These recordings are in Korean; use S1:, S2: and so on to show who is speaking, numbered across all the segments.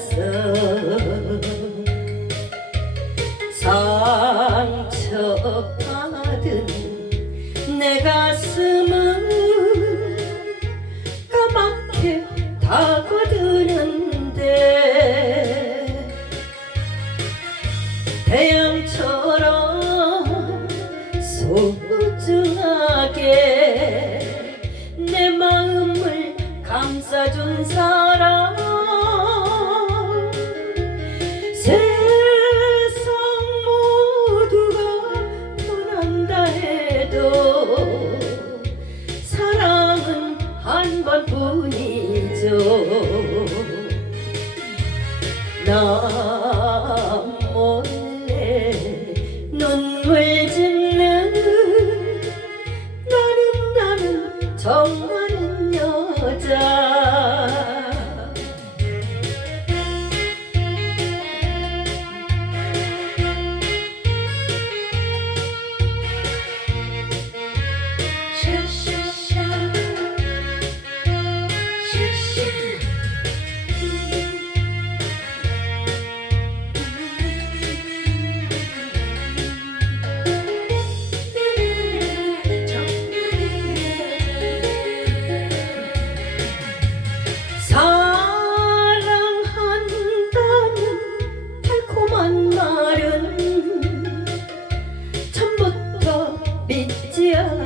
S1: 몰랐어 상처받은 내 가슴은 까맣게 다거드는데 태양처럼 소중하게 내 마음을 감싸준 사람 한 번뿐이죠. 나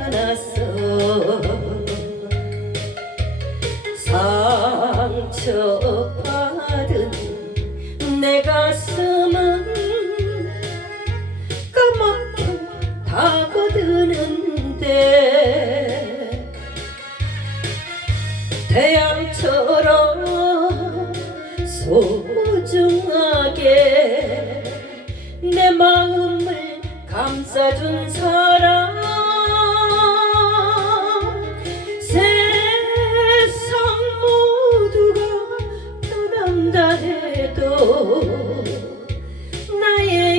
S1: 않았어 상처받은 내 가슴은 까맣게 다거드는데 태양처럼 소중하게 내 마음을 감싸준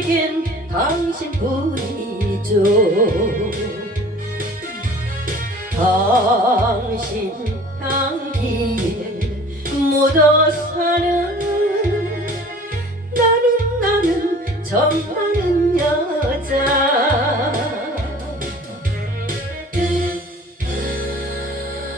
S1: 지킨 당신뿐이죠. 당신 향기에 묻어 사는